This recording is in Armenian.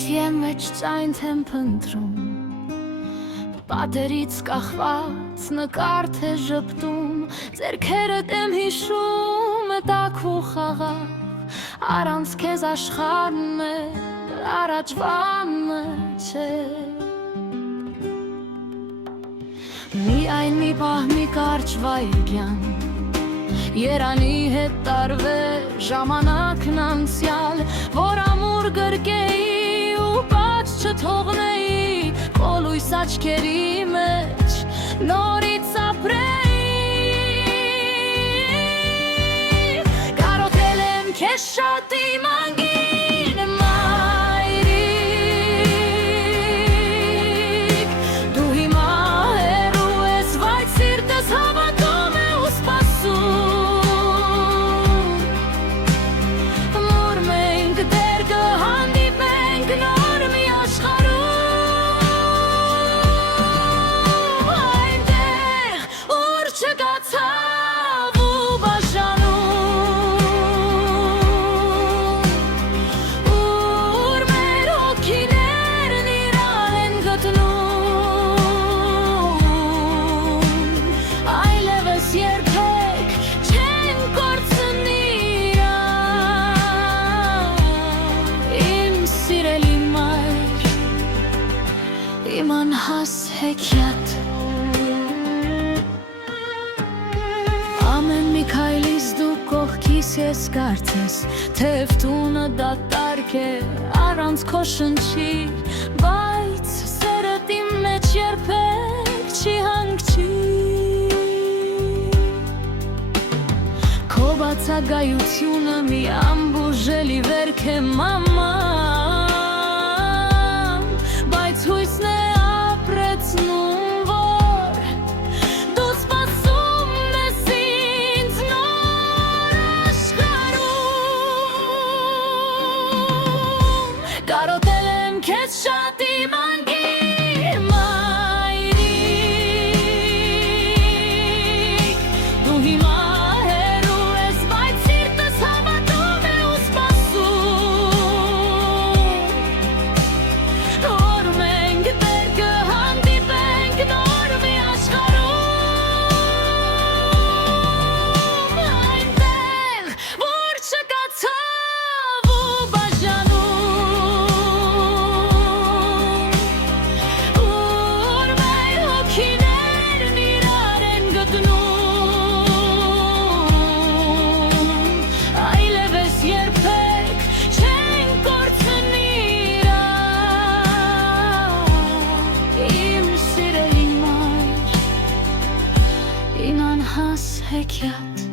Հոգի մեջ ծայն եմ փնտրում, պատերից կախված նկարդ է ժպտում, ձեռքերդ եմ հիշում տաք ու խաղաղ, առանց քեզ աշխարհն է առաջվանը չէ։ Միայն մի պահ մի կարճ վայրկյան, երանի հետ տարվեր ժամանակն անցյալ, որ ամուր գրկեի ու բաց չթողնեի կոլույս աչքերի մեջ նորից ապրեի։ Կարոտել եմ քեզ շատ իմ անգին մայրիկ, դու հիմա հեռու ես, բայց սիրտս հավատում է ու սպասում, որ մենք դեռ կհանդիպենք նոր մի աշխարհում, այնտեղ ուր չկացավ ու բաժանում, ուր մեր հոգիներն իրար են գտնում, այլևս երբեք չեն կորցնի իրար, իմ սիրելի մայր, իմ անհաս հեքիաթ։ Ամեն մի քայլից դու կողքիս ես կարծես, թեև տունը դատարկ է առանց քո շնչի, բայց սերդ իմ մեջ երբեք չի հանգչի։ Քո բացակայությունը մի անբուժելի վերք է մաման, բայց հույսն է ապրեցնում, որ դու սպասում ես ինձ նոր աշխարհում։ Կարոտել եմ քեզ շատ իմ անգին մայրիկ, դու հիմա հեռու ես, բայց սիրտս հավատում է ու սպասում, որ մենք դեռ կհանդիպենք նոր մի աշխարհում, այնտեղ որ չկացավ ու բաժանում, ուր մեր հոգիներն իրար են գտնում, այլևս երբեք չեն կորցնի իրար, իմ սիրելի մայր, իմ անհաս հեքիաթ։